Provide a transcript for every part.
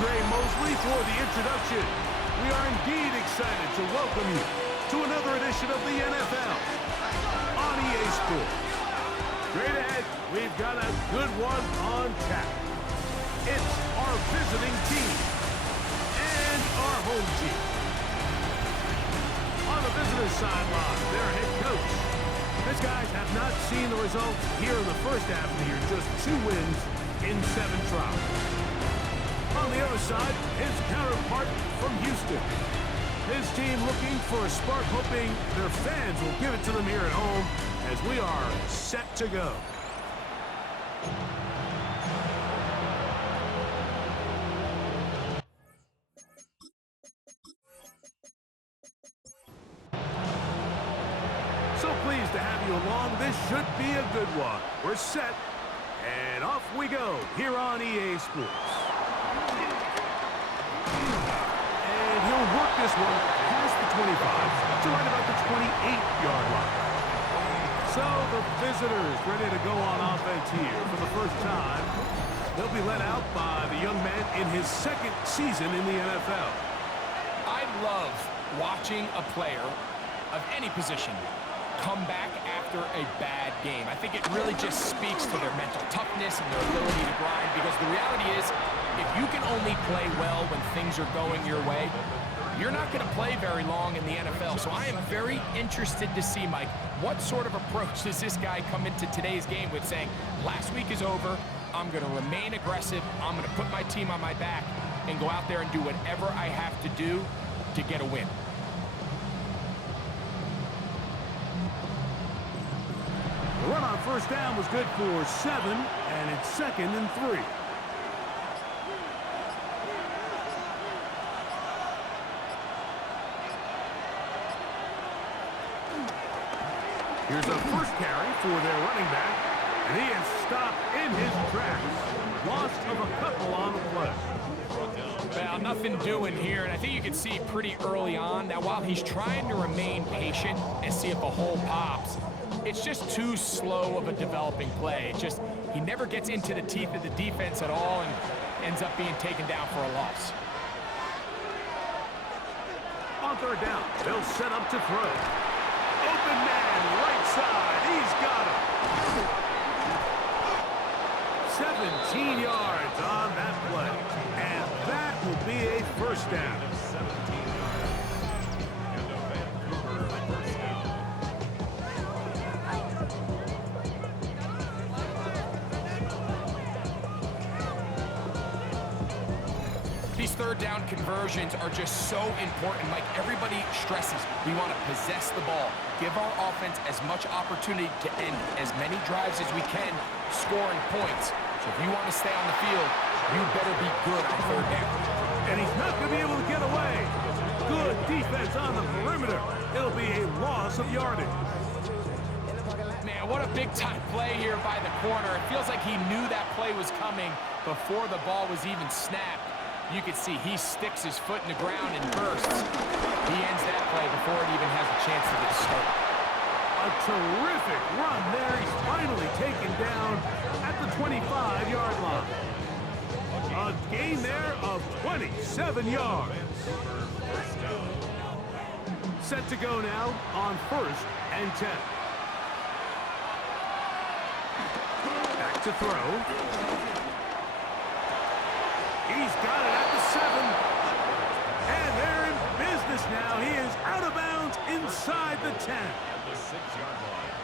Ray Mosley for the introduction. We are indeed excited to welcome you to another edition of the NFL on EA Sports. Straight ahead, we've got a good one on tap. It's our visiting team and our home team. On the visitor's sideline, their head coach. These guys have not seen the results here in the first half of the year. Just 2 wins in 7 trials. On the other side, his counterpart from Houston. His team looking for a spark, hoping their fans will give it to them here at home as we are set to go. So pleased to have you along. This should be a good one. We're set, and off we go here on EA Sports. And he'll work this one past the 25 to right about the 28-yard line. So the visitors ready to go on offense here for the first time. They'll be led out by the young man in his 2nd season in the NFL. I love watching a player of any position come back after a bad game. I think it really just speaks to their mental toughness and their ability to grind, because the reality is, if you can only play well when things are going your way, you're not going to play very long in the NFL. So I am very interested to see, Mike, what sort of approach does this guy come into today's game with, saying, last week is over, I'm going to remain aggressive, I'm going to put my team on my back and go out there and do whatever I have to do to get a win. The run on first down was good for 7, and it's 2nd and 3. Here's a first carry for their running back, and he is stopped in his tracks. Loss of a couple on the play. Well, nothing doing here, and I think you can see pretty early on that while he's trying to remain patient and see if a hole pops, it's just too slow of a developing play. He never gets into the teeth of the defense at all and ends up being taken down for a loss. On 3rd down, they'll set up to throw. Open man, right side, he's got it. 17 yards on that play, and that will be a first down. These 3rd down conversions are just so important, Mike. Everybody stresses we want to possess the ball, give our offense as much opportunity to end as many drives as we can, scoring points. So if you want to stay on the field, you better be good on 3rd down. And he's not going to be able to get away. Good defense on the perimeter. It'll be a loss of yardage. Man, what a big-time play here by the corner. It feels like he knew that play was coming before the ball was even snapped. You can see he sticks his foot in the ground and bursts. He ends that play before it even has a chance to get started. A terrific run there. He's finally taken down at the 25-yard line. A gain there of 27 yards. Set to go now on 1st and 10. Back to throw. He's got it at the 7. And they're in business now. He is out of bounds inside the 10. At the 6-yard line.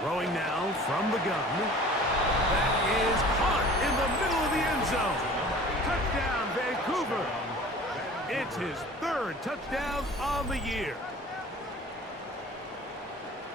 Throwing now from the gun. That is caught in the middle of the end zone. Touchdown, Vancouver. It's his 3rd touchdown on the year.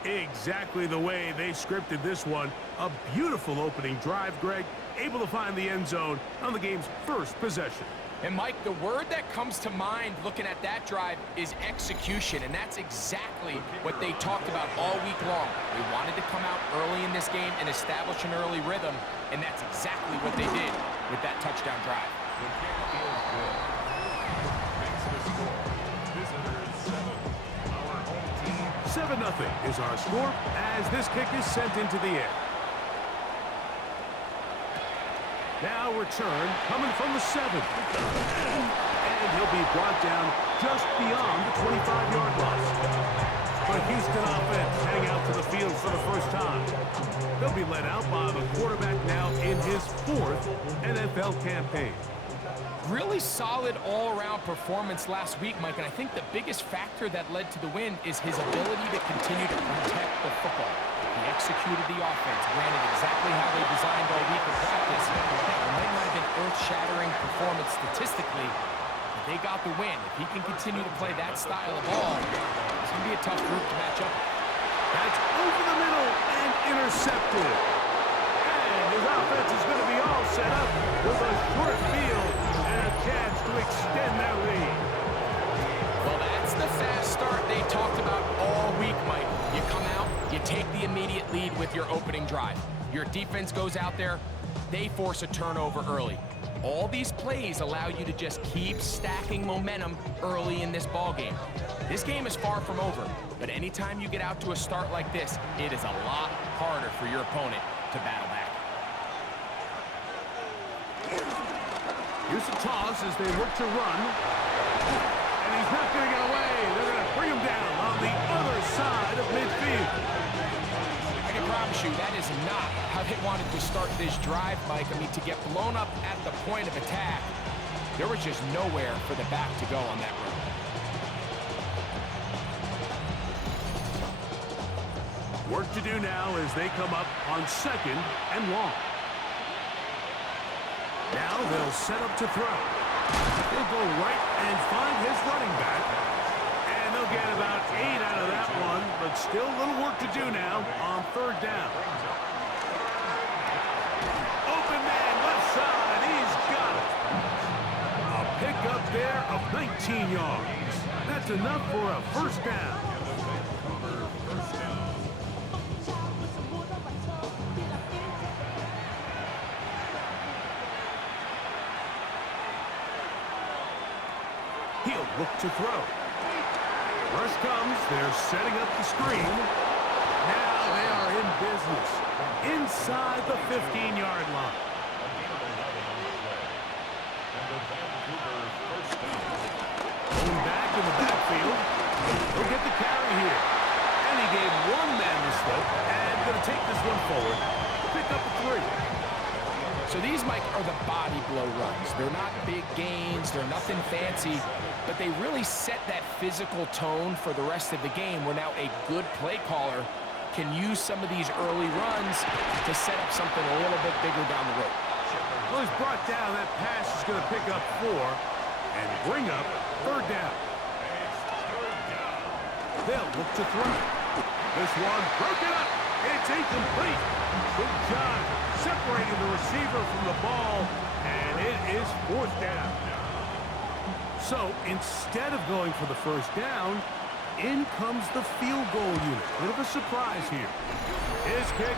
Exactly the way they scripted this one. A beautiful opening drive, Greg. Able to find the end zone on the game's 1st possession. And, Mike, the word that comes to mind looking at that drive is execution, and that's exactly what they talked about all week long. They wanted to come out early in this game and establish an early rhythm, and that's exactly what they did with that touchdown drive. The kick is good. Makes the score. Visitors 7. Our home team 7-0 is our score as this kick is sent into the air. Now return coming from the 7. And he'll be brought down just beyond the 25-yard line. The Houston offense heading out to the field for the first time. They'll be led out by the quarterback now in his 4th NFL campaign. Really solid all-around performance last week, Mike, and I think the biggest factor that led to the win is his ability to continue to protect the football. He executed the offense, ran it exactly how they designed all week in practice. It might not have been earth-shattering performance statistically, but they got the win. If he can continue to play that style of ball, it's going to be a tough group to match up with. That's over the middle and intercepted. And his offense is going to be all set up with a short field and a chance to extend that lead. Well, that's the fast start they talked about all week, Mike. You come out, you take the immediate lead with your opening drive. Your defense goes out there, they force a turnover early. All these plays allow you to just keep stacking momentum early in this ball game. This game is far from over, but anytime you get out to a start like this, it is a lot harder for your opponent to battle back. Here's a toss as they work to run. And he's not going to get away. They're going to bring him down on the other side of midfield. I can promise you that is not how they wanted to start this drive, Mike. I mean, to get blown up at the point of attack, there was just nowhere for the back to go on that run. Work to do now as they come up on 2nd and long. Now they'll set up to throw. He'll go right and find his running back. And they'll get about 8 out of that one, but still a little work to do now on 3rd down. Open man, left side, he's got it. A pickup there of 19 yards. That's enough for a 1st down. He'll look to throw. Rush comes. They're setting up the screen. Now they are in business inside the 15-yard line. Going back in the backfield. He'll get the carry here. And he gave one man the slip and going to take this one forward. Pick up a 3. So these, Mike, are the body blow runs. They're not big gains, they're nothing fancy, but they really set that physical tone for the rest of the game where now a good play caller can use some of these early runs to set up something a little bit bigger down the road. Well, he's brought down. That pass is going to pick up 4 and bring up 3rd down. They'll look to throw. This one broken up. It's incomplete. Good job separating the receiver from the ball, and it is 4th down. So instead of going for the 1st down, in comes the field goal unit. Bit of a surprise here. His kick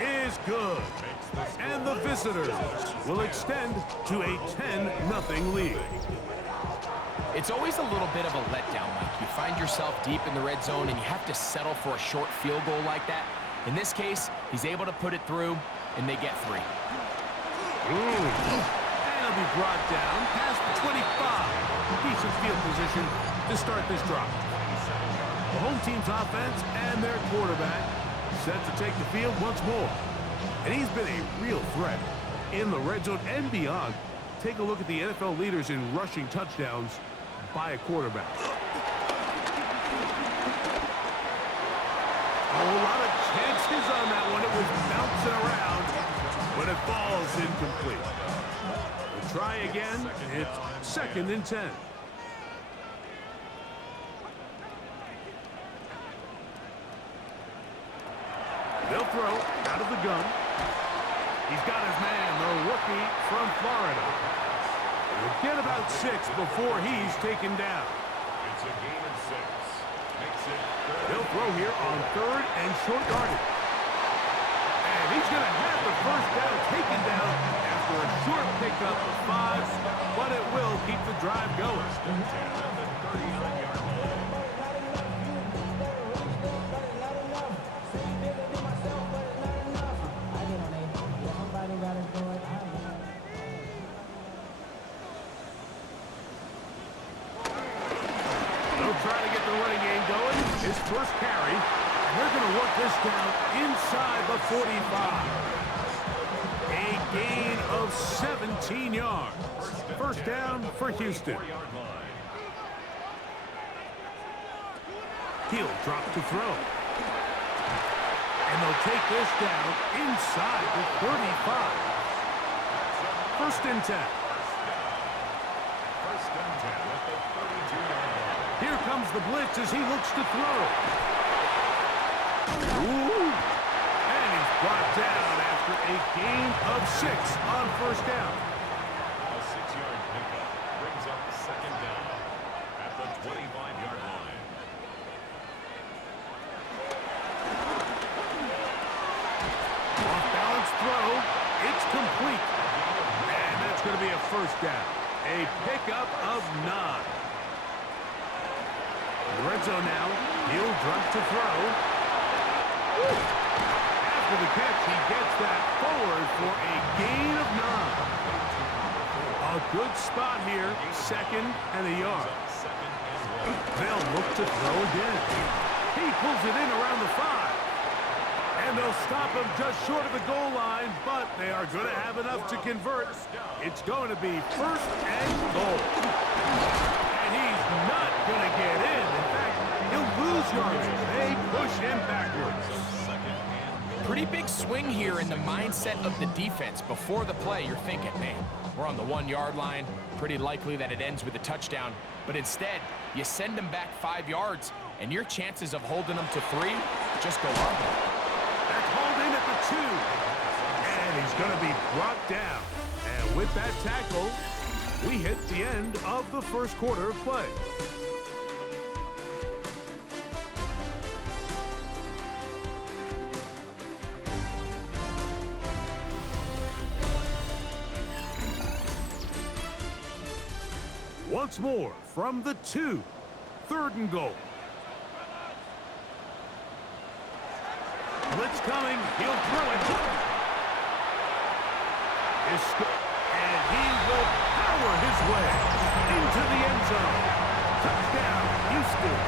is good. And the visitors will extend to a 10-0 lead. It's always a little bit of a letdown, Mike. You find yourself deep in the red zone and you have to settle for a short field goal like that. In this case, he's able to put it through, and they get 3. And he'll be brought down past the 25. Decent field position to start this drive. The home team's offense and their quarterback set to take the field once more. And he's been a real threat in the red zone and beyond. Take a look at the NFL leaders in rushing touchdowns by a quarterback. A lot of chances on that one. It was bouncing around, but it falls incomplete. We'll try again. It's 2nd and 10. They'll throw out of the gun. He's got his man, the rookie from Florida. He'll get about 6 before he's taken down. It's a gain of 6. Makes it They'll throw here on 3rd and short yardage. And he's going to have the 1st down taken down after a short pickup of 5, but it will keep the drive going. trying to get the running game going. His first carry. And they're going to work this down inside the 45. A gain of 17 yards. First down for Houston. He'll drop to throw. And they'll take this down inside the 35. First and 10. First and 10 at the 32-yard line. Here comes the blitz as he looks to throw. Ooh. And he's brought down after a gain of 6 on first down. A 6-yard pickup brings up second down at the 25-yard line. Off-balance throw. It's complete. And that's going to be a first down. A pickup of 9. In the red zone now. He'll drop to throw. After the catch, he gets that forward for a gain of 9. A good spot here. Second and a yard. They'll look to throw again. He pulls it in around the 5. And they'll stop him just short of the goal line, but they are going to have enough to convert. It's going to be first and goal. And he's not going to get in. In fact, he'll lose yardage. They push him backwards. Pretty big swing here in the mindset of the defense. Before the play, you're thinking, man, we're on the 1-yard line. Pretty likely that it ends with a touchdown. But instead, you send them back 5 yards, and your chances of holding them to 3 just go up. That's hauled in at the 2. And he's going to be brought down. And with that tackle, we hit the end of the first quarter of play. Once more from the 2. Third and goal. Blitz coming. He'll throw it. And he will power his way into the end zone. Touchdown, Houston.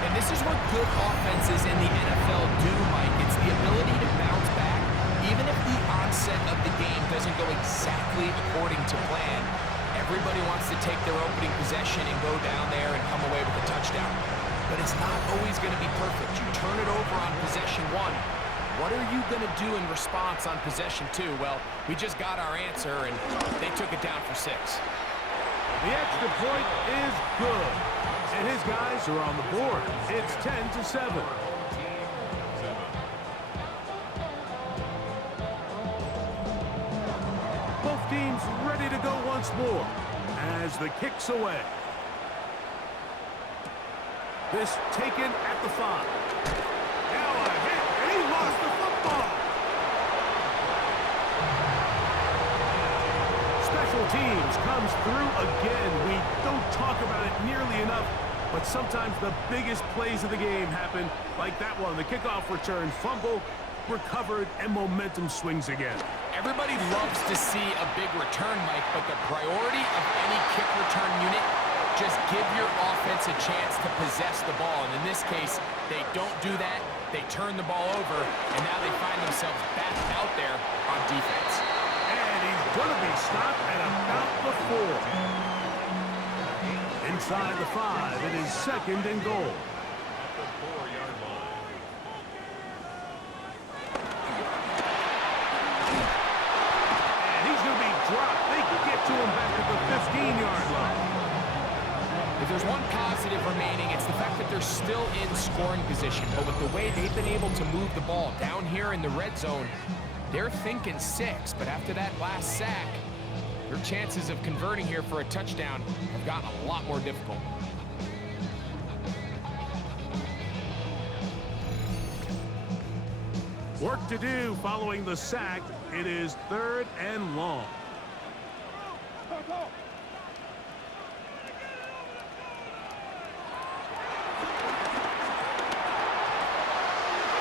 And this is what good offenses in the NFL do, Mike. It's the ability to bounce back, even if the onset of the game doesn't go exactly according to plan. Everybody wants to take their opening possession and go down there and come away with a touchdown. But it's not always going to be perfect. You turn it over on possession 1. What are you going to do in response on possession 2? Well, we just got our answer, and they took it down for 6. The extra point is good. And his guys are on the board. It's 10-7. Both teams ready to go once more as the kick's away. This taken at the 5. Now a hit, and he lost the football. Special teams comes through again. We don't talk about it nearly enough, but sometimes the biggest plays of the game happen like that one. The kickoff return, fumble, recovered, and momentum swings again. Everybody loves to see a big return, Mike, but the priority of any kick return unit, just give your offense a chance to possess the ball. And in this case, they don't do that. They turn the ball over, and now they find themselves back out there on defense. And he's going to be stopped at about the 4. Inside the 5, it is second and goal. At the 4-yard line. And he's going to be dropped. They can get to him back at the 15-yard line. If there's one positive remaining, it's the fact that they're still in scoring position. But with the way they've been able to move the ball down here in the red zone, they're thinking 6. But after that last sack, their chances of converting here for a touchdown have gotten a lot more difficult. Work to do following the sack. It is 3rd and long.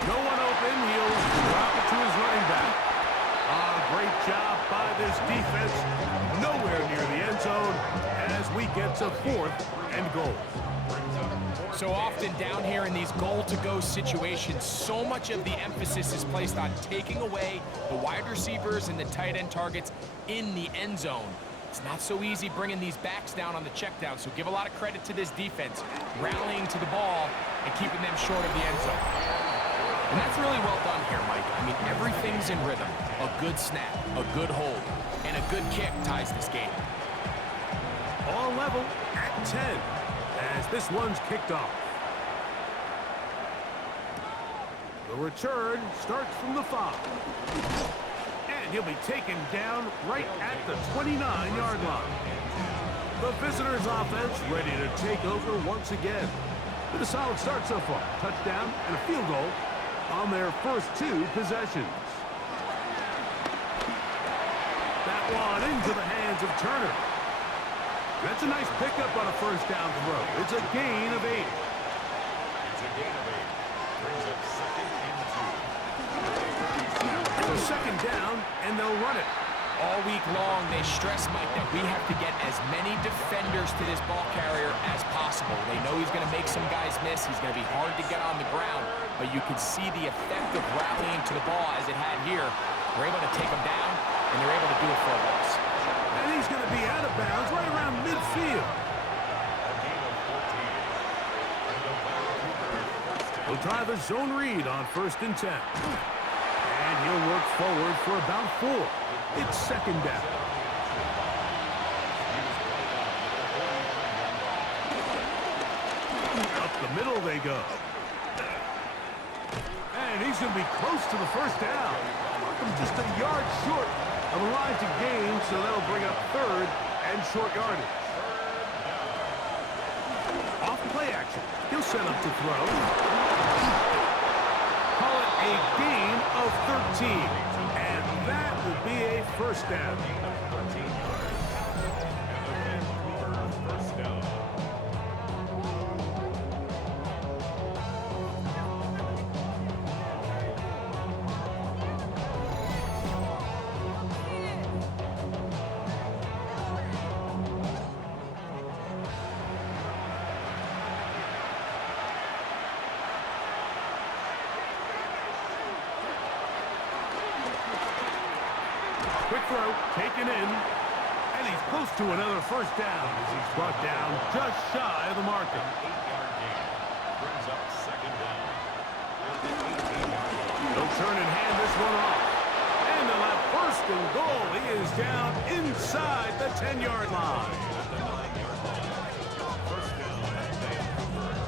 No one open. He'll drop it to his running back. Great job by this defense. nowhere near the end zone as we get to 4th and goal. So often down here in these goal-to-go situations, so much of the emphasis is placed on taking away the wide receivers and the tight end targets in the end zone. It's not so easy bringing these backs down on the check down, so give a lot of credit to this defense, rallying to the ball and keeping them short of the end zone. And that's really well done here, Mike. I mean, everything's in rhythm. A good snap, a good hold, and a good kick ties this game. All level at 10 as this one's kicked off. The return starts from the 5. And he'll be taken down right at the 29-yard line. The visitors' offense ready to take over once again. With a solid start so far. Touchdown and a field goal on their first 2 possessions. That one into the hands of Turner. That's a nice pickup on a first down throw. It's a gain of 8. It's a gain of 8. Brings up 2nd and 2. It's a second down, and they'll run it. All week long, they stress, Mike, that we have to get as many defenders to this ball carrier as possible. They know he's going to make some guys miss. He's going to be hard to get on the ground, but you can see the effect of rallying to the ball as it had here. They're able to take him down, and they're able to do it for a loss. And he's going to be out of bounds right around midfield. A gain of 14. He'll try the zone read on 1st and 10. And he'll work forward for about 4. It's second down. Up the middle they go. And he's going to be close to the first down. Just a yard short of a line to gain, so that'll bring up 3rd and short yardage. Off play action. He'll set up to throw. Call it a gain of 13. And that will be a first down. Quick throw, taken in, and he's close to another first down as he's brought down just shy of the marker. 8-yard gain. Brings up 2nd down. He'll turn and hand this one off. And they'll have 1st and goal. He is down inside the 10-yard line. At the 9-yard line. First down at Vancouver.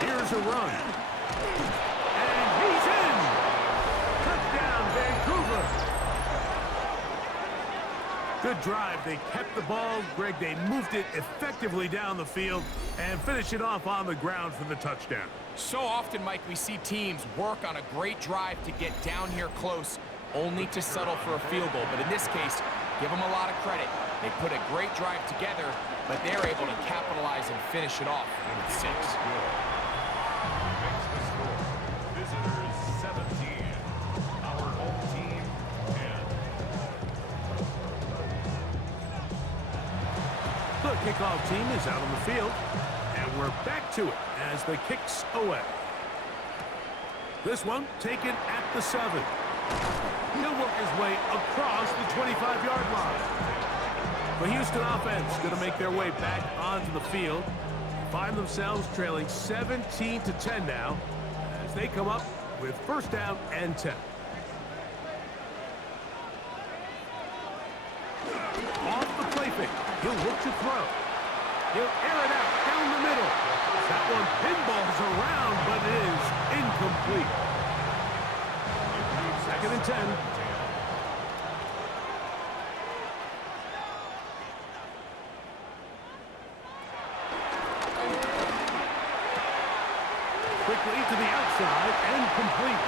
Here's a run. And he's in. Touchdown, Vancouver. Good drive. They kept the ball. Greg, they moved it effectively down the field and finished it off on the ground for the touchdown. So often, Mike, we see teams work on a great drive to get down here close, only to settle for a field goal. But in this case, give them a lot of credit. They put a great drive together, but they're able to capitalize and finish it off with 6. Makes the score. Visitors 17. Our home team 10. The kickoff team is out on the field, and we're back to it as the kick's away. This one taken at the 7. He'll work his way across the 25-yard line. The Houston offense going to make their way back onto the field. Find themselves trailing 17-10 now as they come up with first down and 10. Off the play fake. He'll look to throw. He'll air it out down the middle. That one pinballs around, but it is incomplete. 2nd and 10. Quickly to the outside and complete.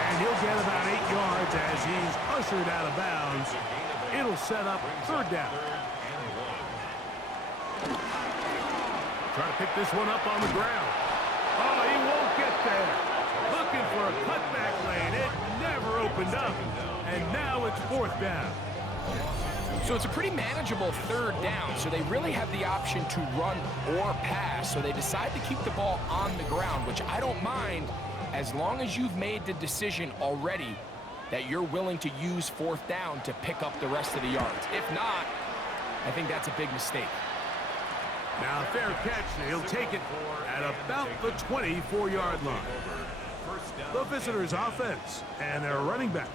And he'll get about 8 yards as he's ushered out of bounds. It'll set up 3rd down. Try to pick this one up on the ground. Oh, he won't get there. Looking for a cutback lane. It never opened up. And now it's 4th down. So it's a pretty manageable 3rd down, so they really have the option to run or pass, so they decide to keep the ball on the ground, which I don't mind as long as you've made the decision already that you're willing to use 4th down to pick up the rest of the yards. If not, I think that's a big mistake. Now fair catch, he'll take it at about the 24-yard line. The visitors' offense and their running back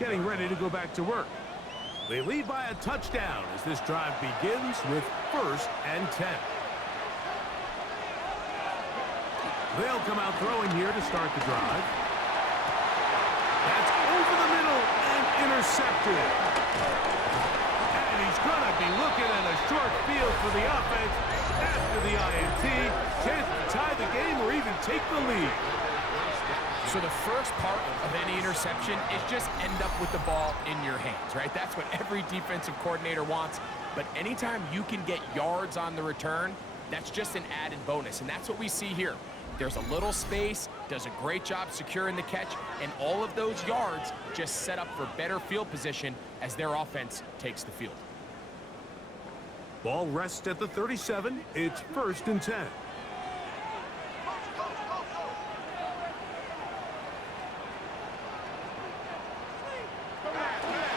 getting ready to go back to work. They lead by a touchdown as this drive begins with 1st and 10. They'll come out throwing here to start the drive. That's over the middle and intercepted. And he's going to be looking at a short field for the offense after the INT. Chance to tie the game or even take the lead. So the first part of any interception is just end up with the ball in your hands, right? That's what every defensive coordinator wants. But anytime you can get yards on the return, that's just an added bonus. And that's what we see here. There's a little space, does a great job securing the catch, and all of those yards just set up for better field position as their offense takes the field. Ball rests at the 37. It's 1st and 10.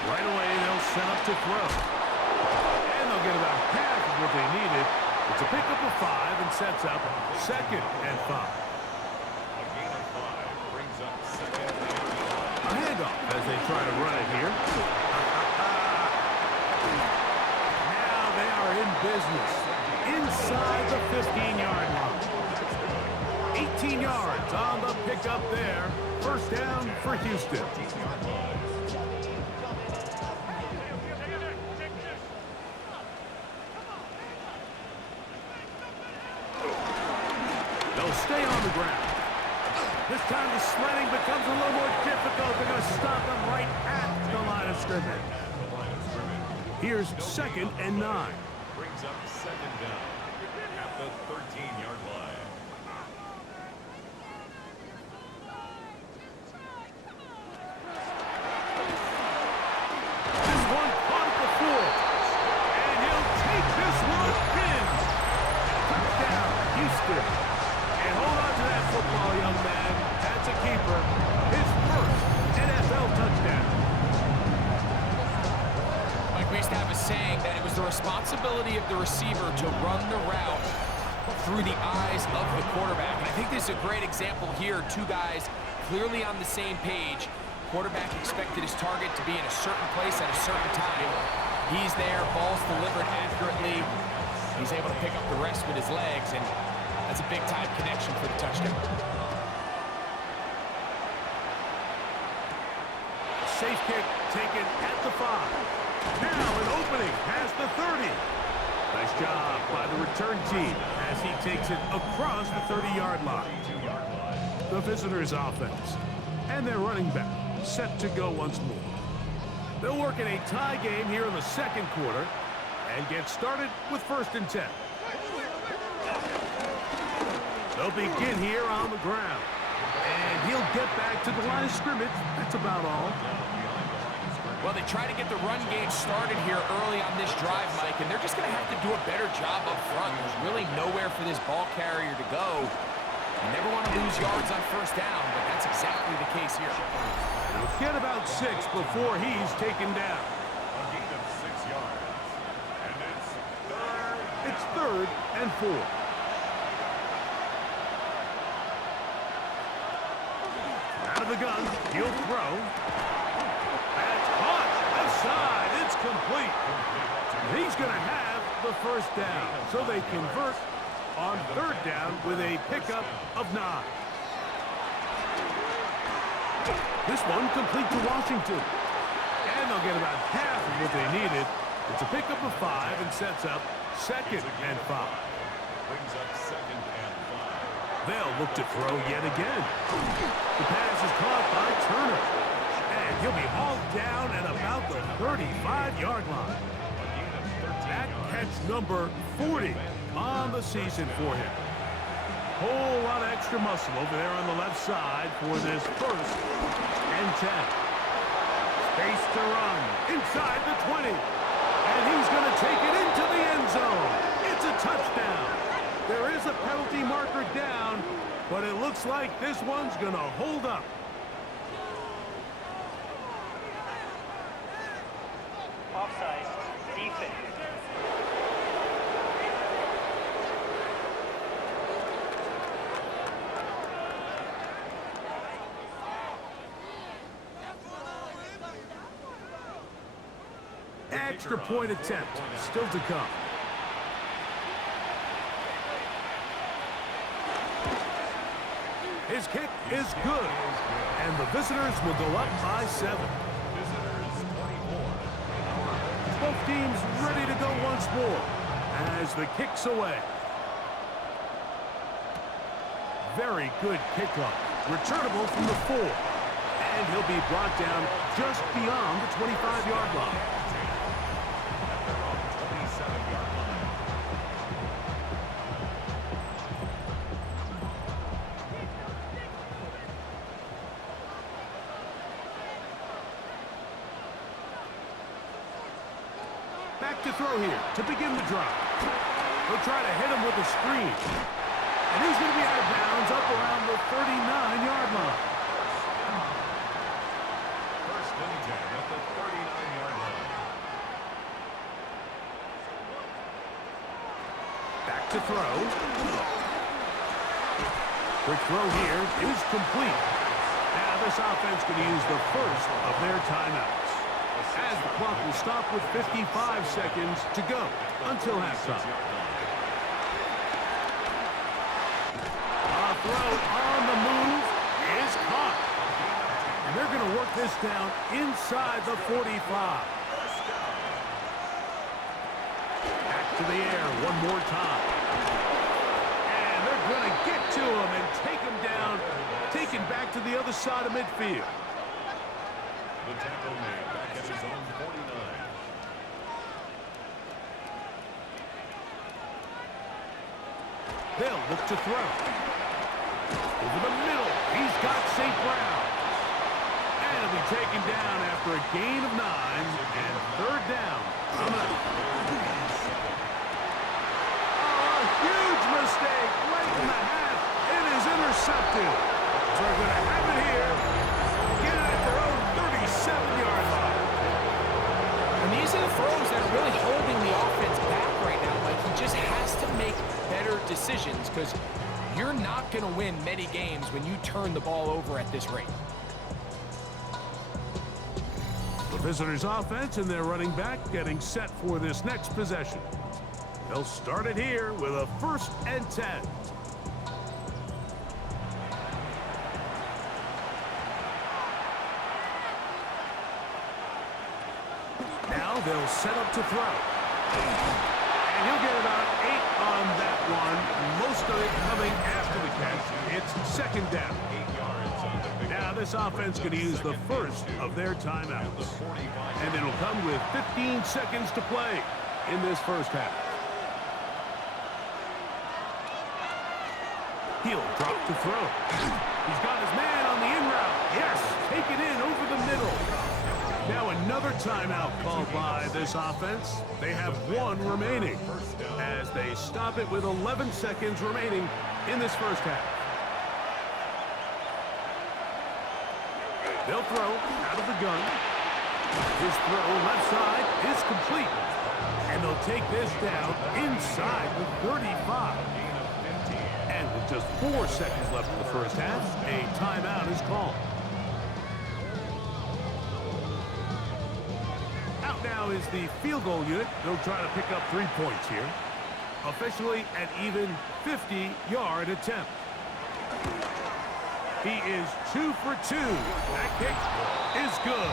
Right away, they'll set up to throw. And they'll get about half of what they needed. It's a pickup of 5 and sets up 2nd and 5. A gain of 5 brings up 2nd and 5. A handoff as they try to run it here. Now they are in business inside the 15-yard line. 18 yards on the pickup there. 1st down for Houston. They'll stay on the ground. This time the sledding becomes a little more difficult. They're going to stop them right at the line of scrimmage. Here's 2nd and 9. Brings up 2nd down at the 13-yard line. This one caught the 4. And he'll take this one in. Touchdown, Houston. And hold on to that football, young man. That's a keeper. His 1st NFL touchdown. Like we used to have a saying that it was the responsibility of the receiver to run the route through the eyes of the quarterback. And I think this is a great example here. Two guys clearly on the same page. Quarterback expected his target to be in a certain place at a certain time. He's there, ball's delivered accurately. He's able to pick up the rest with his legs, and that's a big-time connection for the touchdown. Safe kick taken at the 5. Now an opening past the 30. Nice job by the return team as he takes it across the 30-yard line. The visitors' offense and their running back set to go once more. They'll work in a tie game here in the 2nd quarter and get started with 1st and 10. They'll begin here on the ground. And he'll get back to the line of scrimmage. That's about all. Well, they try to get the run game started here early on this drive, Mike, and they're just going to have to do a better job up front. There's really nowhere for this ball carrier to go. You never want to lose yards on 1st down, but that's exactly the case here. He'll get about 6 before he's taken down. A gain of 6 yards. And It's 3rd and 4. Out of the gun, he'll throw. That's caught. Left side. It's complete. He's going to have the 1st down. So they convert on 3rd down with a pickup of 9. This one complete to Washington. And they'll get about half of what they needed. It's a pickup of 5 and sets up 2nd and 5. brings up 2nd and 5. They'll look to throw yet again. The pass is caught by Turner. And he'll be hauled down at about the 35-yard line. That catch number 40 on the season for him. Whole lot of extra muscle over there on the left side for this first and 10. Space to run inside the 20. And he's going to take it into the end zone. It's a touchdown. There is a penalty marker down, but it looks like this one's going to hold up. Offside. Defense. Extra point attempt still to come. His kick is good, and the visitors will go up by 7. Both teams ready to go once more as the kick's away. Very good kickoff. Returnable from the 4. And he'll be brought down just beyond the 25-yard line. Back to throw here to begin the drive. They'll try to hit him with a screen. And he's going to be out of bounds up around the 39-yard line. First and 10 at the 39-yard line. Back to throw. Quick throw here is complete. Now this offense going to use the first of their timeouts, as the clock will stop with 55 seconds to go until halftime. A throw on the move is caught. And they're going to work this down inside the 45. Back to the air one more time. And they're going to get to him and take him down, taken back to the other side of midfield. The tackle made back at his own 49. They'll look to throw. Over the middle, he's got St. Brown. And he'll be taken down after a gain of 9 and third down. Oh, a huge mistake late in the half. It is intercepted. So they're going to have it here. Get it at their own 37-yard line. And these are the throws that are really holding the offense back right now. Like, he just has to make better decisions, because you're not going to win many games when you turn the ball over at this rate. The visitors' offense and their running back getting set for this next possession. They'll start it here with a first and 10. Now they'll set up to throw. And he'll get about 8 on that one. Most of it coming after the catch. It's second down. 8 yards on the pick. Now this offense going to use the first of their timeouts. And it'll come with 15 seconds to play in this first half. He'll drop to throw. He's got his man on the in route. Yes, take it in over the middle. Now another timeout called by this offense. They have 1 remaining as they stop it with 11 seconds remaining in this first half. They'll throw out of the gun. His throw left side is complete. And they'll take this down inside the 35. And with just 4 seconds left in the first half, a timeout is called. Out now is the field goal unit. They'll try to pick up 3 points here. Officially an even 50-yard attempt. He is 2 for 2. That kick is good.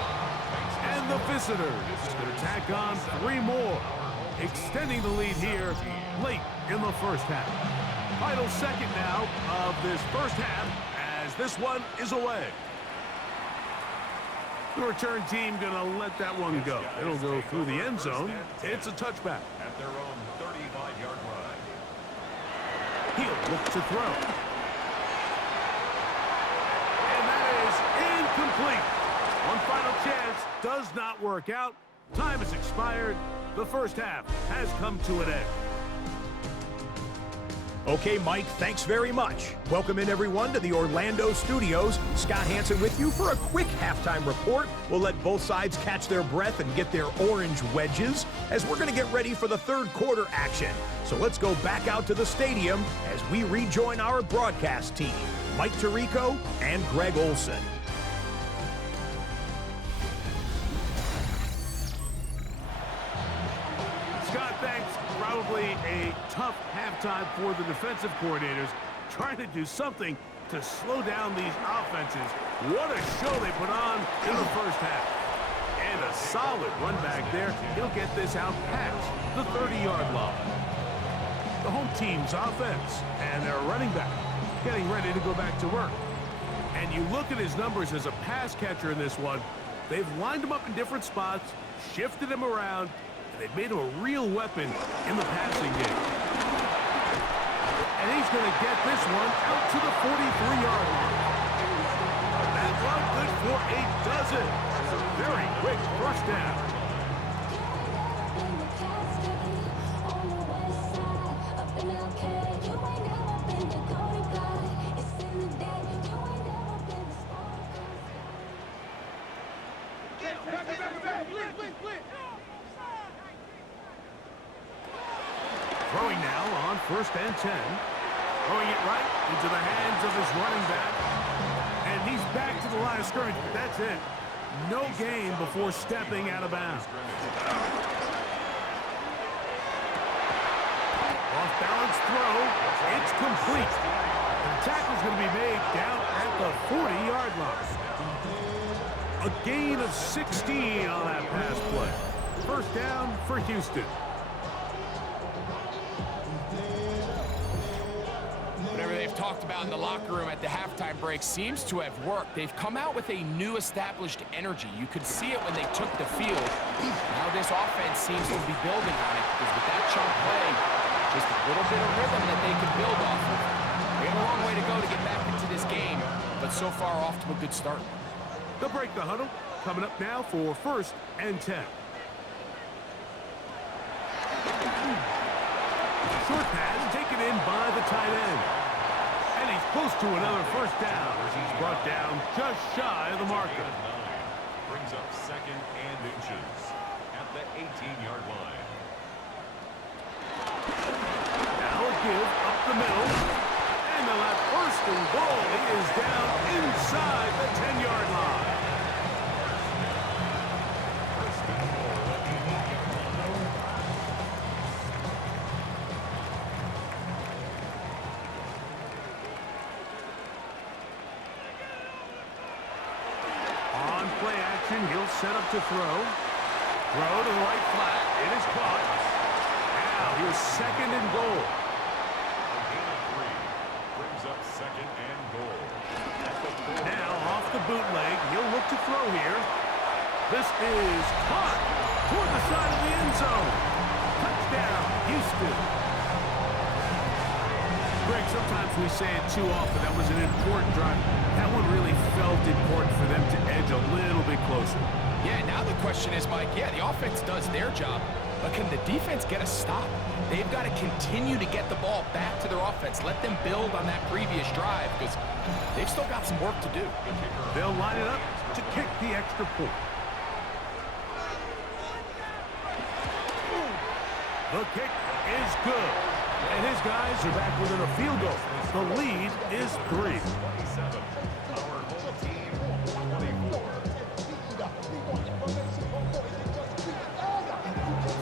And the visitors going to tack on 3 more, extending the lead here late in the first half. Final second now of this first half as this one is away. The return team going to let that one go. It'll go through the end zone. It's a touchback. At their own 35-yard line. He'll look to throw. And that is incomplete. One final chance does not work out. Time has expired. The first half has come to an end. Okay, Mike, thanks very much. Welcome in, everyone, to the Orlando studios. Scott Hansen with you for a quick halftime report. We'll let both sides catch their breath and get their orange wedges as we're going to get ready for the third quarter action. So let's go back out to the stadium as we rejoin our broadcast team, Mike Tirico and Greg Olson. Scott, thanks. Probably a tough halftime for the defensive coordinators, trying to do something to slow down these offenses. What a show they put on in the first half. And a solid run back there. He'll get this out past the 30-yard line. The home team's offense and their running back getting ready to go back to work. And you look at his numbers as a pass catcher in this one. They've lined him up in different spots, shifted him around, and they've made him a real weapon in the passing game. And he's going to get this one out to the 43-yard line. That run good for a dozen. It's a very quick first down. Throwing now on 1st and 10. Throwing it right into the hands of his running back. And he's back to the line of scrimmage. That's it. No gain before stepping out of bounds. Off-balance throw. It's complete. The tackle's going to be made down at the 40-yard line. A gain of 16 on that pass play. First down for Houston. Whatever they've talked about in the locker room at the halftime break seems to have worked. They've come out with a new established energy. You could see it when they took the field. Now this offense seems to be building on it because with that chunk play, just a little bit of rhythm that they can build off of. They have a long way to go to get back into this game, but so far off to a good start. They'll break the huddle. Coming up now for 1st and 10. Short pass taken in by the tight end. And he's close to another first down as he's brought down just shy of the marker. Brings up 2nd and inches at the 18-yard line. Now a give up the middle. And the left 1st and goal. He is down inside the 10-yard line. He'll set up to throw. Throw to the right flat. It is caught. Now here's 2nd and goal. A gain of 3 brings up 2nd and goal. Now off the bootleg. He'll look to throw here. This is caught toward the side of the end zone. Touchdown, Houston. Greg, sometimes we say it too often. That was an important drive. That one really felt important for them to edge a little bit closer. Yeah, now the question is, Mike, yeah, the offense does their job, but can the defense get a stop? They've got to continue to get the ball back to their offense. Let them build on that previous drive because they've still got some work to do. They'll line it up to kick the extra point. The kick is good. And his guys are back within a field goal. The lead is 3. 27. Our home team, 24.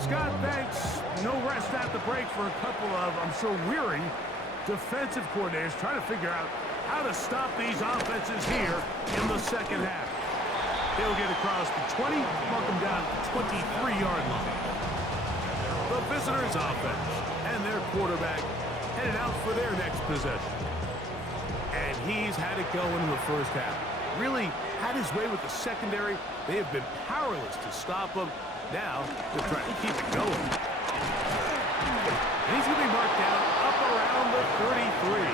Scott, thanks. No rest at the break for a couple of, I'm sure, weary defensive coordinators trying to figure out how to stop these offenses here in the second half. They'll get across the 20, mark them down at the 23-yard line. The visitors' offense and their quarterback headed out for their next possession. And he's had it going in the first half. Really had his way with the secondary. They have been powerless to stop him. Now they're trying to keep it going. And he's going to be marked down up around the 33.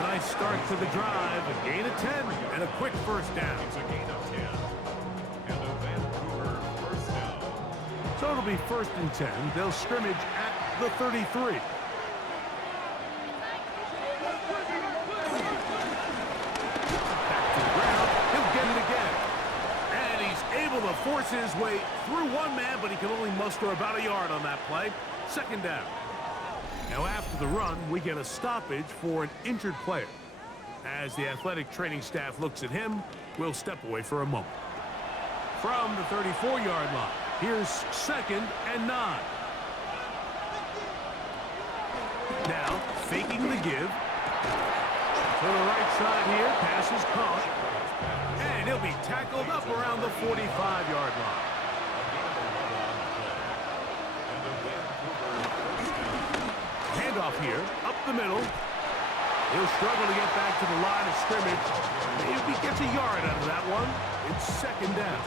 Tonight's start to the drive, a gain of 10 and a quick first down. It's a gain of 10 and a Vancouver first down. So it'll be 1st and 10. They'll scrimmage at the 33. To force his way through one man, but he can only muster about a yard on that play. 2nd down. Now after the run, we get a stoppage for an injured player. As the athletic training staff looks at him, we'll step away for a moment. From the 34-yard line, here's 2nd and 9. Now faking the give. To the right side here, pass is caught. And he'll be tackled up around the 45-yard line. Handoff here, up the middle. He'll struggle to get back to the line of scrimmage. If he gets a yard out of that one, it's 2nd down.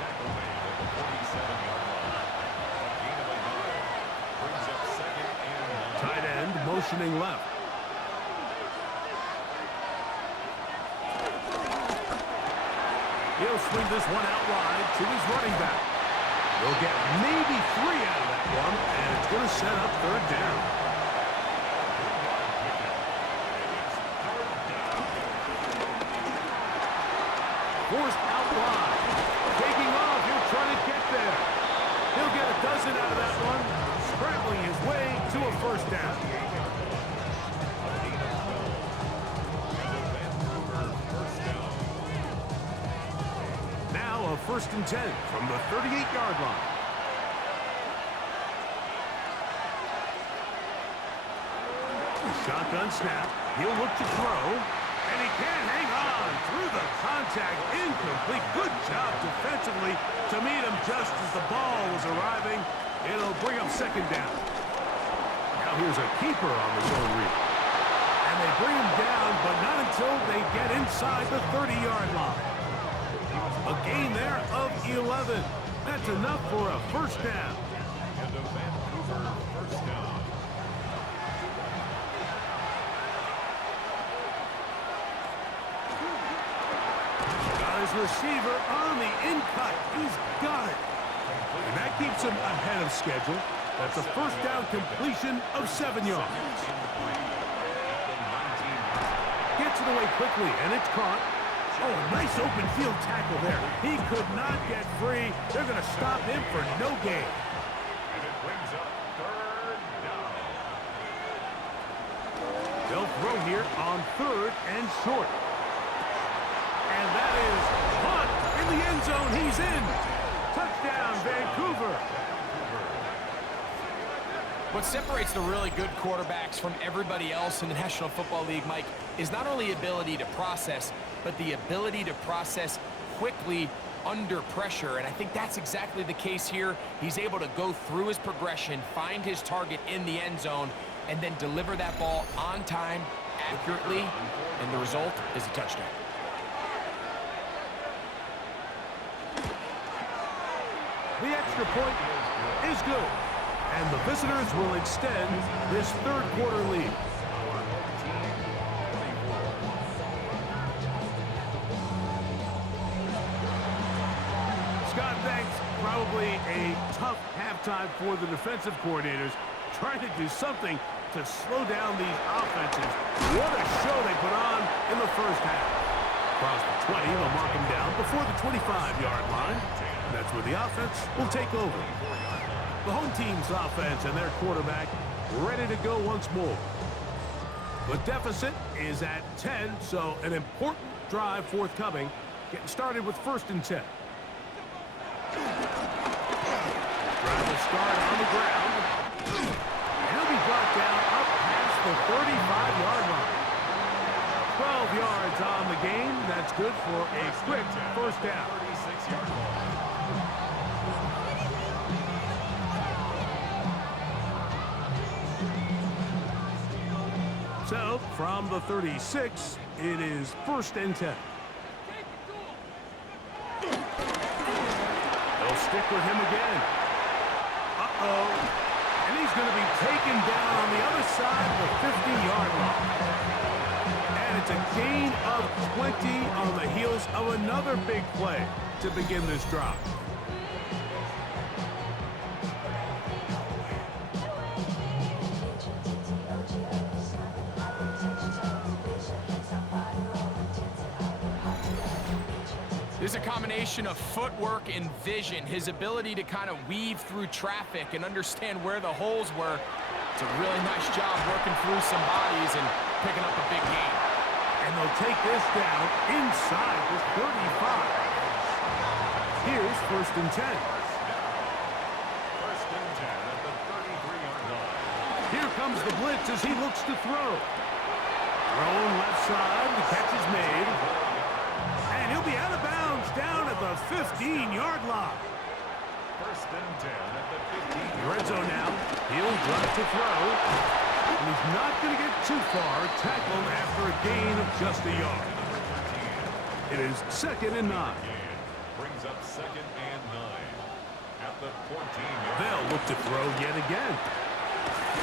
Tight end motioning left. He'll swing this one out wide to his running back. He'll get maybe 3 out of that one, and it's going to set up 3rd down. Forced out wide. Taking off, he'll try to get there. He'll get a dozen out of that one, scrambling his way to a 1st down. A 1st and 10 from the 38-yard line. Shotgun snap. He'll look to throw. And he can't hang on through the contact. Incomplete. Good job defensively to meet him just as the ball was arriving. It'll bring up 2nd down. Now here's a keeper on the zone read. And they bring him down, but not until they get inside the 30-yard line. A gain there of 11. That's enough for a 1st down. And a Vancouver first down. Got his receiver on the in-cut. He's got it. And that keeps him ahead of schedule. That's a 1st down completion of 7 yards. Gets it away quickly, and it's caught. Oh, a nice open field tackle there. He could not get free. They're going to stop him for no gain. And it brings up 3rd down. They'll throw here on 3rd and short. And that is caught in the end zone. He's in. Touchdown, Vancouver. What separates the really good quarterbacks from everybody else in the National Football League, Mike, is not only ability to process, but the ability to process quickly under pressure. And I think that's exactly the case here. He's able to go through his progression, find his target in the end zone, and then deliver that ball on time, accurately, and the result is a touchdown. The extra point is good. And the visitors will extend this 3rd quarter lead. Scott, thanks. Probably a tough halftime for the defensive coordinators, trying to do something to slow down these offenses. What a show they put on in the 1st half. Across the 20, they'll mark him down before the 25-yard line. That's where the offense will take over. The home team's offense and their quarterback ready to go once more. The deficit is at 10, so an important drive forthcoming. Getting started with 1st and 10. Drive will start on the ground. And he'll be brought down up past the 35-yard line. 12 yards on the game. That's good for a quick 1st down. 36-yard line. So, from the 36, it is 1st and 10. They'll stick with him again. Uh-oh. And he's going to be taken down on the other side of the 50-yard line. And it's a gain of 20 on the heels of another big play to begin this drive. There's a combination of footwork and vision, his ability to kind of weave through traffic and understand where the holes were. It's a really nice job working through some bodies and picking up a big gain. And they'll take this down inside the 35. Here's 1st and 10. 1st and 10 at the 33-yard line. Here comes the blitz as he looks to throw. Thrown left side, the catch is made. And he'll be out of bounds down at the 15-yard line. 1st and 10 at the 15. Red zone now. He'll drop to throw. And he's not going to get too far. Tackled after a gain of just a yard. It is 2nd and 9. Brings up 2nd and 9 at the 14-yard. They'll look to throw yet again.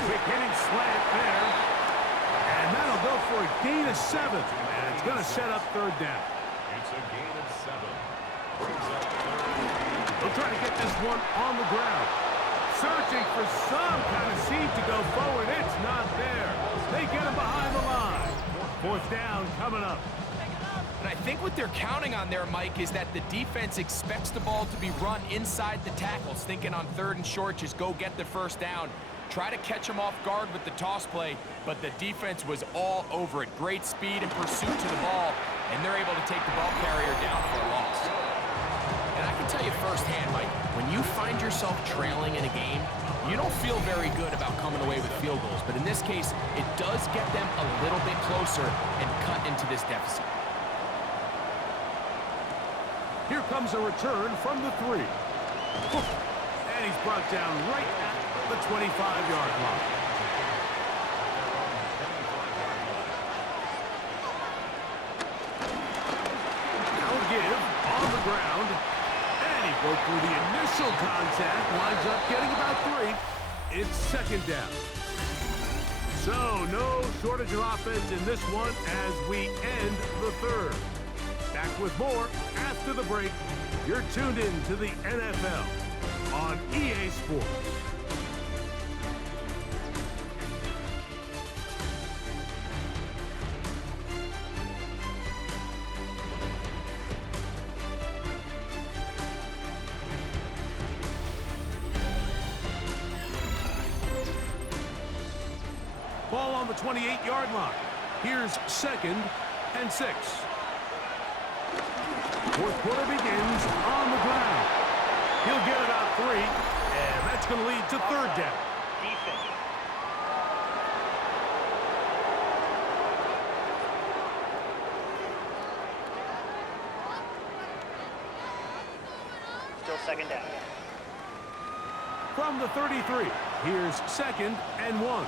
Quick hitting slant there. And that'll go for a gain of 7. And it's going to set up 3rd down. It's a gain of 7. Brings up 3rd. They'll try to get this one on the ground. Searching for some kind of seam to go forward. It's not there. They get him behind the line. 4th down coming up. And I think what they're counting on there, Mike, is that the defense expects the ball to be run inside the tackles, thinking on 3rd and short, just go get the 1st down. Try to catch him off guard with the toss play, but the defense was all over it. Great speed and pursuit to the ball, and they're able to take the ball carrier down for a loss. And I can tell you firsthand, Mike, when you find yourself trailing in a game, you don't feel very good about coming away with field goals. But in this case, it does get them a little bit closer and cut into this deficit. Here comes a return from the 3. And he's brought down right at the 25-yard line. Now give on the ground. And he broke through the initial contact. Winds up getting about 3. It's 2nd down. So no shortage of offense in this one as we end the 3rd. Back with more after the break. You're tuned in to the NFL on EA Sports. Ball on the 28-yard line. Here's 2nd and 6. 4th quarter begins on the ground. He'll get about 3, and that's going to lead to 3rd down. Defense. Still 2nd down. From the 33, here's 2nd and 1.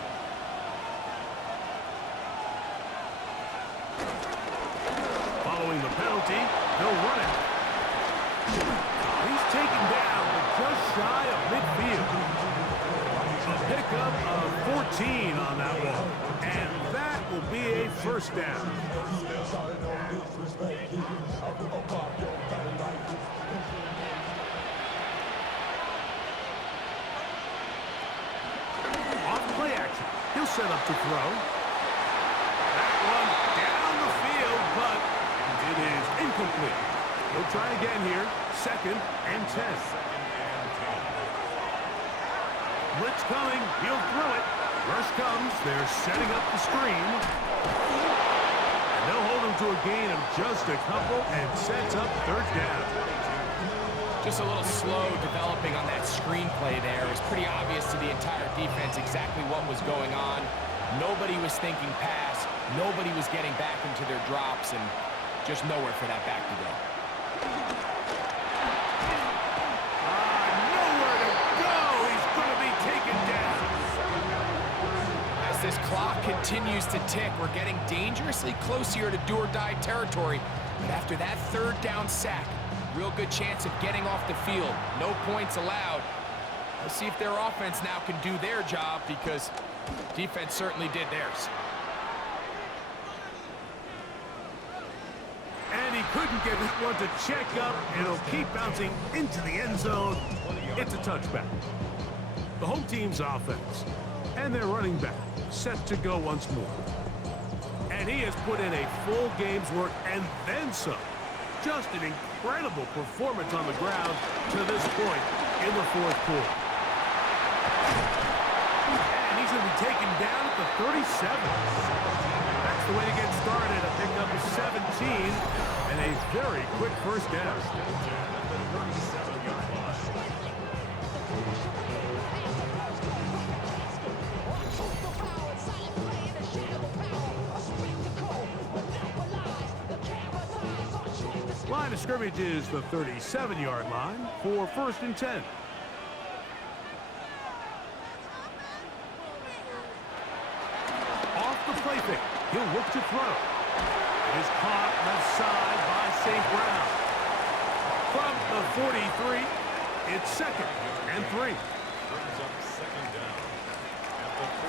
Following the penalty, they'll run it. He's taken down, but just shy of midfield. A pickup of 14 on that one, and that will be a 1st down. Off play action. He'll set up to throw. That one down the field, but it is incomplete. He'll try again here. 2nd and 10. Blitz coming. He'll throw it. Rush comes. They're setting up the screen. And they'll hold him to a gain of just a couple and sets up 3rd down. Just a little slow developing on that screenplay there. It was pretty obvious to the entire defense exactly what was going on. Nobody was thinking pass. Nobody was getting back into their drops, and just nowhere for that back to go. Nowhere to go. He's going to be taken down. As this clock continues to tick, we're getting dangerously close here to do-or-die territory. But after that 3rd down sack, real good chance of getting off the field. No points allowed. Let's see if their offense now can do their job, because defense certainly did theirs. And he couldn't get that one to check up. It'll keep bouncing into the end zone. It's a touchback. The home team's offense and their running back set to go once more. And he has put in a full game's work and then some. Just an incredible performance on the ground to this point in the fourth quarter. And he's going to be taken down at the 37. That's the way to get started. A pickup of 17 and a very quick first down. Line of scrimmage is the 37-yard line for 1st and 10. Off the play fake, he'll look to throw. It is caught left side by St. Brown. From the 43, it's 2nd and 3.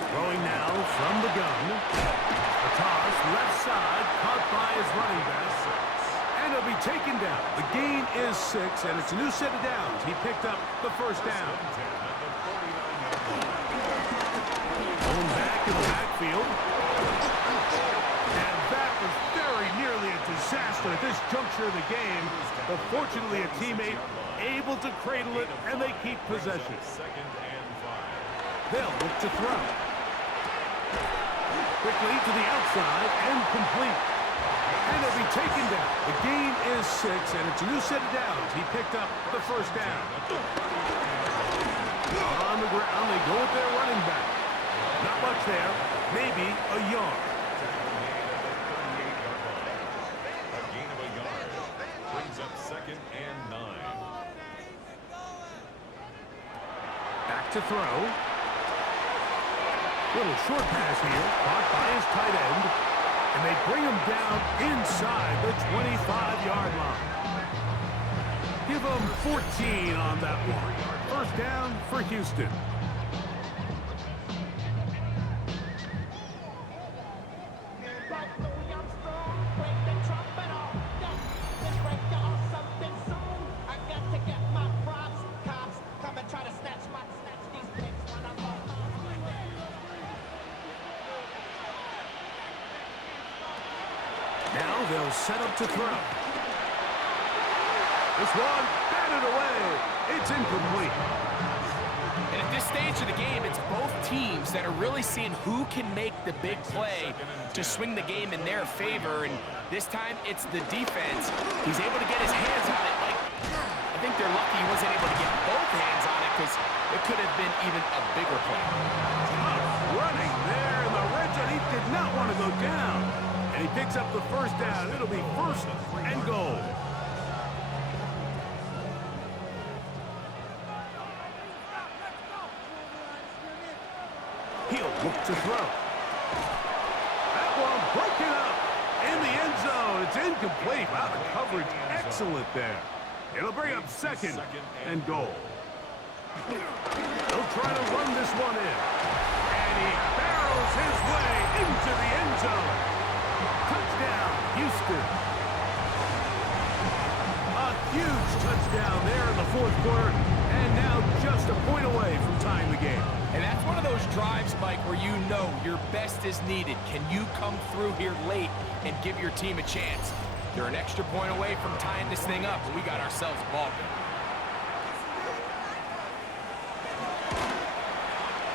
Throwing now from the gun. A toss left side, caught by his running back. And he'll be taken down. The gain is 6, and it's a new set of downs. He picked up the first down. Going back in the backfield. And that was very nearly a disaster at this juncture of the game. But fortunately, a teammate able to cradle it, and they keep possession. They'll look to throw. Quickly to the outside and complete. And he'll be taken down. The gain is 6, and it's a new set of downs. He picked up the first down. On the ground, they go with their running back. Not much there. Maybe a yard. A gain of a yard. Brings up 2nd and 9. Back to throw. Little short pass here. Caught by his tight end. And they bring him down inside the 25-yard line. Give him 14 on that one. First down for Houston. Now they'll set up to throw. This one batted away. It's incomplete. And at this stage of the game, it's both teams that are really seeing who can make the big play to swing the game in their favor. And this time, it's the defense. He's able to get his hands on it. I think they're lucky he wasn't able to get both hands on it, because it could have been even a bigger play. Tough running there in the red zone. He did not want to go down. And he picks up the first down. It'll be 1st and goal. He'll look to throw. That one broken up in the end zone. It's incomplete. Wow, the coverage excellent there. It'll bring up 2nd and goal. They'll try to run this one in. And he barrels his way into the end zone. Touchdown, Houston. A huge touchdown there in the fourth quarter, and now just a point away from tying the game. And that's one of those drives, Mike, where you know your best is needed. Can you come through here late and give your team a chance? They're an extra point away from tying this thing up, but we got ourselves a ball game.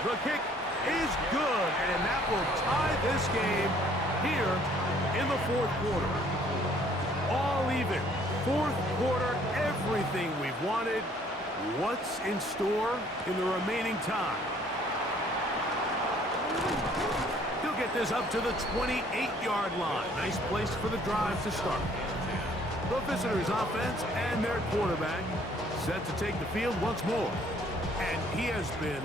The kick is good, and that will tie this game here in the fourth quarter. All even. Fourth quarter, everything we've wanted. What's in store in the remaining time? He'll get this up to the 28-yard line. Nice place for the drive to start. The visitors' offense and their quarterback set to take the field once more. And he has been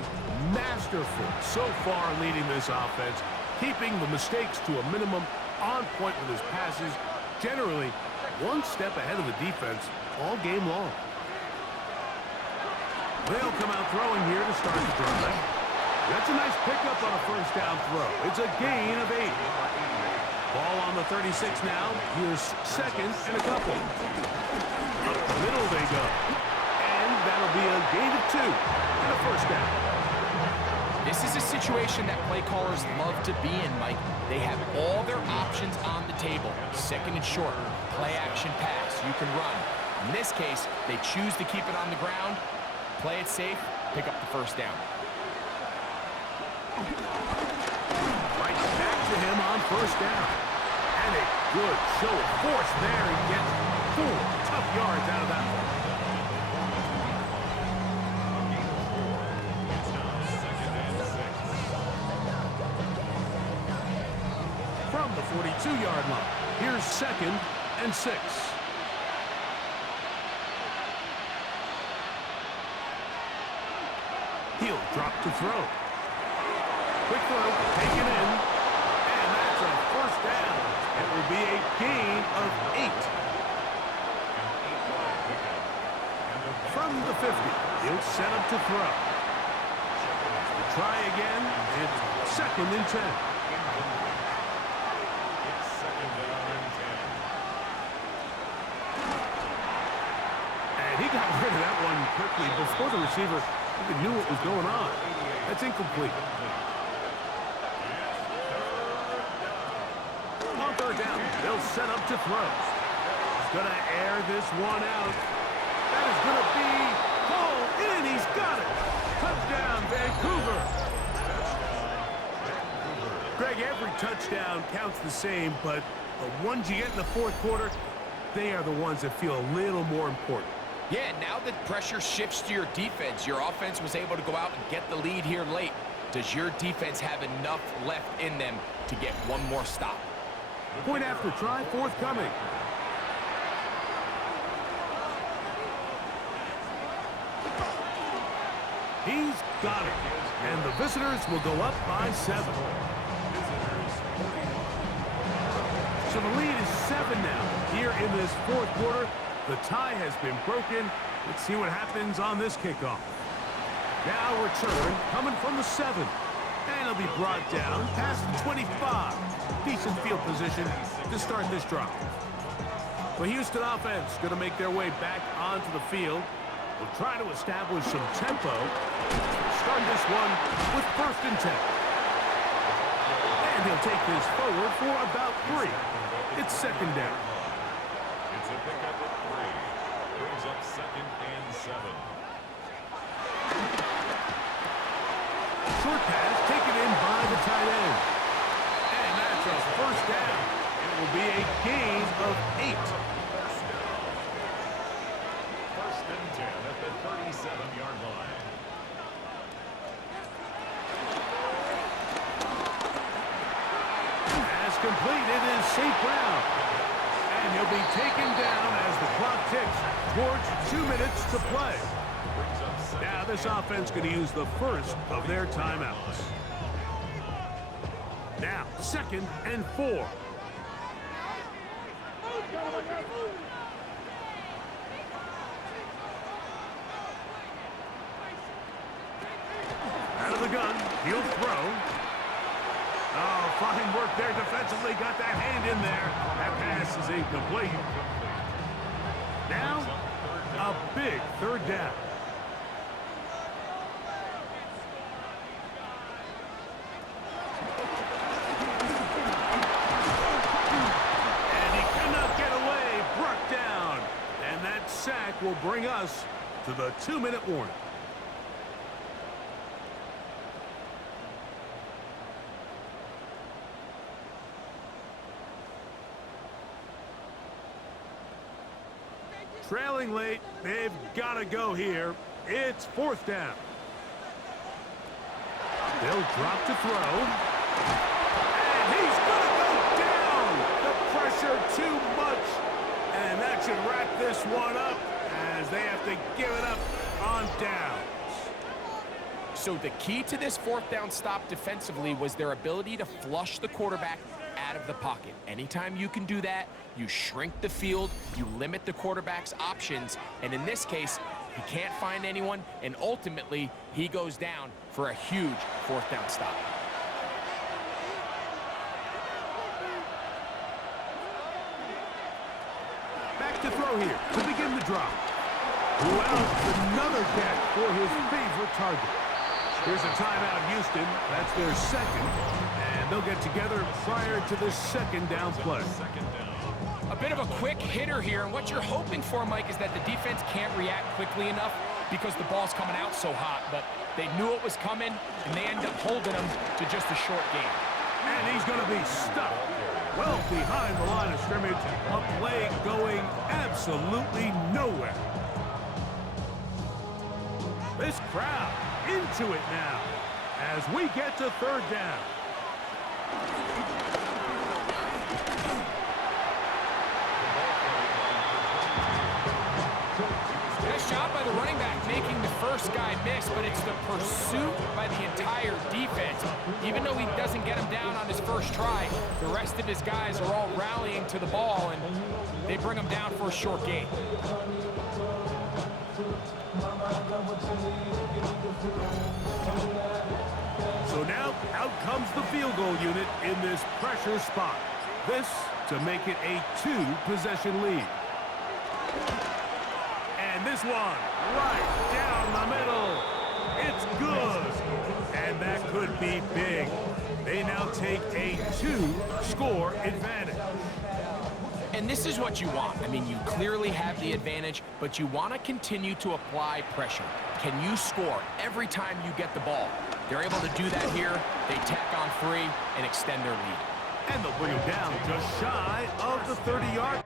masterful so far leading this offense, keeping the mistakes to a minimum, on point with his passes, generally one step ahead of the defense all game long. They'll come out throwing here to start the drive. That's a nice pickup on a first down throw. It's a gain of 8. Ball on the 36 now. Here's second and a couple. Up the middle they go. And that'll be a gain of 2 and a first down. This is a situation that play callers love to be in, Mike. They have all their options on the table. Second and short, play action pass. You can run. In this case, they choose to keep it on the ground, play it safe, pick up the first down. Right back to him on first down. And a good show of force there. He gets 4 tough yards out of that one. From the 42-yard line, here's second and 6. He'll drop to throw. Quick throw, taken in, and that's a first down. It will be a gain of 8. From the 50, he'll set up to throw. Try again, it's second and 10. And he got rid of that one quickly before the receiver even knew what was going on. That's incomplete. On third down, they'll set up to throw. He's going to air this one out. That is going to be hauled in. He's got it. Touchdown, Vancouver. Greg, every touchdown counts the same, but the ones you get in the fourth quarter, they are the ones that feel a little more important. Yeah, now that pressure shifts to your defense, your offense was able to go out and get the lead here late. Does your defense have enough left in them to get one more stop? Point after try forthcoming. He's got it. And the visitors will go up by 7. So the lead is 7 now. Here in this fourth quarter, the tie has been broken. Let's see what happens on this kickoff. Now return coming from the 7. And he'll be brought down past the 25. Decent field position to start this drive. The Houston offense going to make their way back onto the field. We'll try to establish some tempo. Start this one with first and 10. And he'll take this forward for about 3. It's second down. It's a pickup at 3. Brings up second and 7. Short pass taken in by the tight end. And that's a first down. It will be a gain of 8. First and 10 at the 37-yard line. As completed is St. Brown. And he'll be taken down as the clock ticks towards 2 minutes to play. Now this offense going to use the first of their timeouts. Now, second and 4. Out of the gun, he'll throw. Oh, fine work there defensively. Got that hand in there. That pass is incomplete. Now, a big third down. And he cannot get away. Brought down. And that sack will bring us to the 2-minute warning. Trailing late, they've got to go here. It's fourth down. They'll drop to throw. And he's going to go down. The pressure too much. And that should wrap this one up as they have to give it up on downs. So the key to this fourth down stop defensively was their ability to flush the quarterback out of the pocket. Anytime you can do that, you shrink the field, you limit the quarterback's options, and in this case, He can't find anyone, and ultimately, he goes down for a huge fourth down stop. Back to throw here to begin the drive. Well, another catch for his favorite target. Here's a timeout, Houston. That's their second, and they'll get together prior to the second down play. A bit of a quick hitter here, and what you're hoping for, Mike, is that the defense can't react quickly enough because the ball's coming out so hot, but they knew it was coming, and they end up holding him to just a short game. And he's going to be stuck well behind the line of scrimmage, a play going absolutely nowhere. This crowd into it now as we get to third down. Nice job by the running back making the first guy miss, but it's the pursuit by the entire defense. Even though he doesn't get him down on his first try, the rest of his guys are all rallying to the ball, and they bring him down for a short gain. So now out comes the field goal unit in this pressure spot. This to make it a 2-possession lead. And this one right down the middle. It's good. And that could be big. They now take a 2-score advantage. And this is what you want. I mean, you clearly have the advantage, but you want to continue to apply pressure. Can you score every time you get the ball? They're able to do that here. They tack on 3 and extend their lead. And they'll bring him down just shy of the 30-yard.